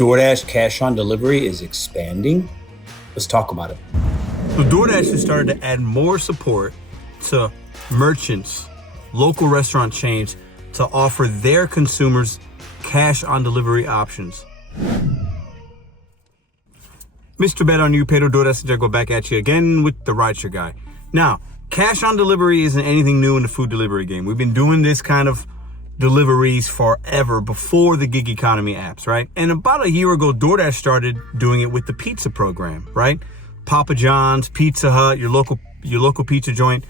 DoorDash cash on delivery is expanding. Let's talk about it. So DoorDash has started to add more support to merchants, local restaurant chains, to offer their consumers cash on delivery options. Mr. Bet on you, Pedro, DoorDash, go back at you again with the RideShare Guy. Now, cash on delivery isn't anything new in the food delivery game. We've been doing this kind of deliveries forever before the gig economy apps, right? And about a year ago, DoorDash started doing it with the pizza program, right? Papa John's, Pizza Hut, your local pizza joint,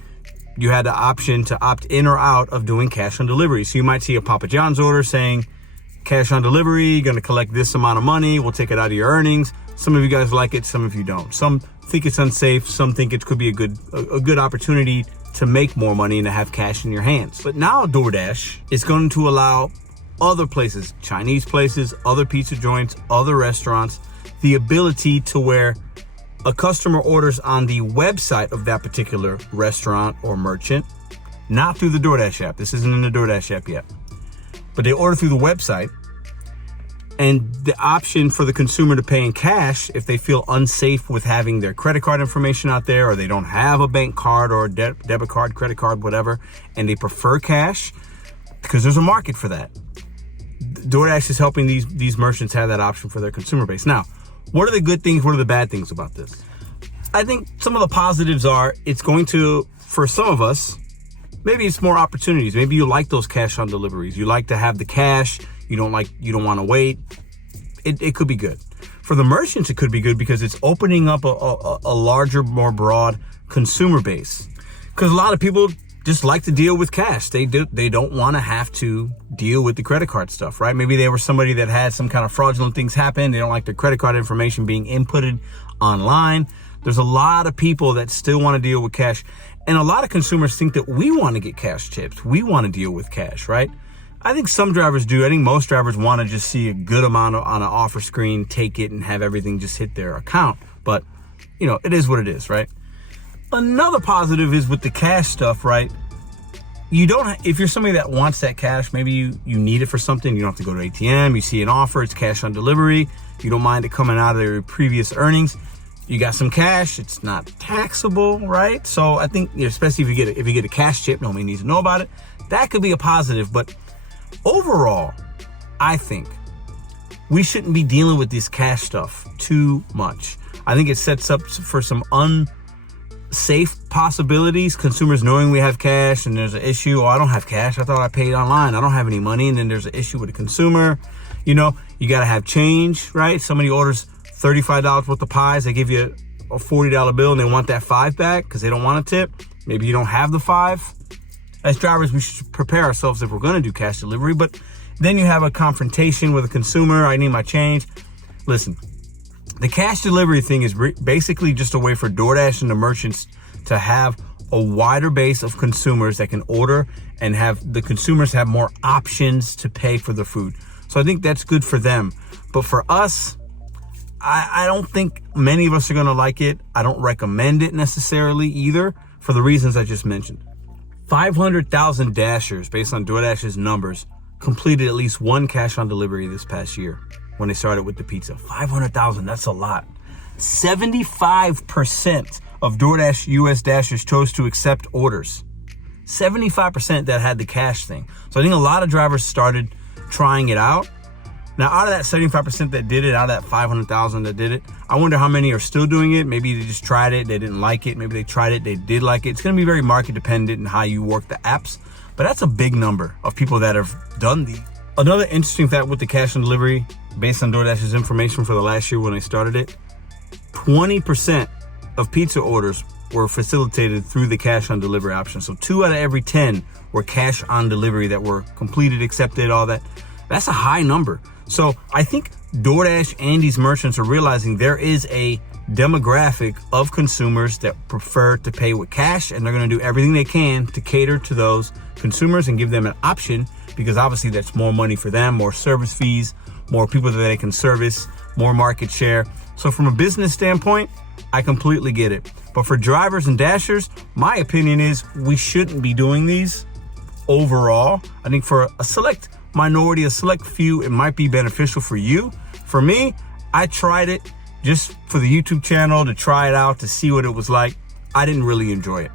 you had the option to opt in or out of doing cash on delivery. So you might see a Papa John's order saying cash on delivery, going to collect this amount of money, we'll take it out of your earnings. Some of you guys like it, some of you don't. Some think it's unsafe, some think it could be a good opportunity to make more money and to have cash in your hands. But now DoorDash is going to allow other places, Chinese places, other pizza joints, other restaurants, the ability to where a customer orders on the website of that particular restaurant or merchant, not through the DoorDash app. This isn't in the DoorDash app yet. But they order through the website, and the option for the consumer to pay in cash if they feel unsafe with having their credit card information out there, or they don't have a bank card or a debit card, credit card, whatever, and they prefer cash, because there's a market for that. DoorDash is helping these merchants have that option for their consumer base. Now, what are the good things? What are the bad things about this? I think some of the positives are it's going to, for some of us, maybe it's more opportunities. Maybe you like those cash on deliveries. You like to have the cash. You don't want to wait. It could be good. For the merchants, it could be good because it's opening up a larger, more broad consumer base. Because a lot of people just like to deal with cash. They don't want to have to deal with the credit card stuff, right? Maybe they were somebody that had some kind of fraudulent things happen. They don't like their credit card information being inputted online. There's a lot of people that still want to deal with cash. And a lot of consumers think that we want to get cash tips. We want to deal with cash, right? I think some drivers do. I think most drivers want to just see a good amount on an offer screen, take it, and have everything just hit their account. But, it is what it is, right? Another positive is with the cash stuff, right? If you're somebody that wants that cash, maybe you need it for something, you don't have to go to ATM, you see an offer, it's cash on delivery, you don't mind it coming out of your previous earnings, you got some cash, it's not taxable, right? So I think, especially if you get a cash chip, nobody needs to know about it. That could be a positive, but overall, I think we shouldn't be dealing with this cash stuff too much. I think it sets up for some unsafe possibilities. Consumers knowing we have cash and there's an issue. Oh, I don't have cash. I thought I paid online. I don't have any money. And then there's an issue with the consumer. You got to have change, right? Somebody orders $35 worth of pies. They give you a $40 bill and they want that $5 back because they don't want a tip. Maybe you don't have the $5. As drivers, we should prepare ourselves if we're going to do cash delivery. But then you have a confrontation with a consumer. I need my change. Listen, the cash delivery thing is basically just a way for DoorDash and the merchants to have a wider base of consumers that can order and have the consumers have more options to pay for the food. So I think that's good for them. But for us, I don't think many of us are going to like it. I don't recommend it necessarily either for the reasons I just mentioned. 500,000 Dashers, based on DoorDash's numbers, completed at least one cash on delivery this past year when they started with the pizza. 500,000, that's a lot. 75% of DoorDash US Dashers chose to accept orders. 75% that had the cash thing. So I think a lot of drivers started trying it out. Now, out of that 75% that did it, out of that 500,000 that did it, I wonder how many are still doing it. Maybe they just tried it, they didn't like it. Maybe they tried it, they did like it. It's going to be very market dependent in how you work the apps. But that's a big number of people that have done these. Another interesting fact with the cash on delivery, based on DoorDash's information for the last year when they started it, 20% of pizza orders were facilitated through the cash on delivery option. So 2 out of every 10 were cash on delivery that were completed, accepted, all that. That's a high number. So I think DoorDash and these merchants are realizing there is a demographic of consumers that prefer to pay with cash, and they're going to do everything they can to cater to those consumers and give them an option, because obviously that's more money for them, more service fees, more people that they can service, more market share. So from a business standpoint, I completely get it. But for drivers and dashers, my opinion is we shouldn't be doing these overall. I think for a select minority, a select few, it might be beneficial for you. For me, I tried it just for the YouTube channel to try it out, to see what it was like. I didn't really enjoy it.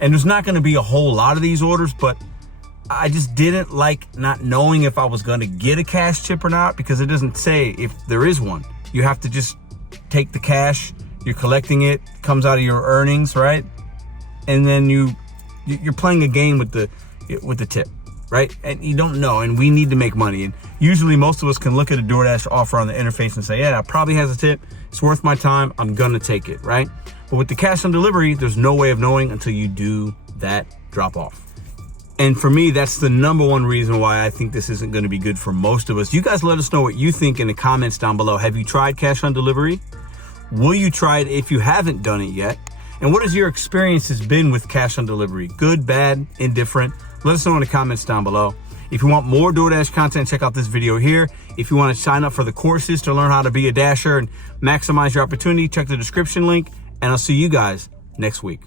And there's not going to be a whole lot of these orders, but I just didn't like not knowing if I was going to get a cash tip or not, because it doesn't say if there is one. You have to just take the cash, you're collecting it, comes out of your earnings, right? And then you're playing a game with the tip, right? And you don't know, and we need to make money. And usually most of us can look at a DoorDash offer on the interface and say, yeah, it probably has a tip. It's worth my time. I'm gonna take it, right? But with the cash on delivery, there's no way of knowing until you do that drop off. And for me, that's the number one reason why I think this isn't gonna be good for most of us. You guys let us know what you think in the comments down below. Have you tried cash on delivery? Will you try it if you haven't done it yet? And what has your experiences been with cash on delivery? Good, bad, indifferent? Let us know in the comments down below. If you want more DoorDash content, check out this video here. If you want to sign up for the courses to learn how to be a Dasher and maximize your opportunity, check the description link. And I'll see you guys next week.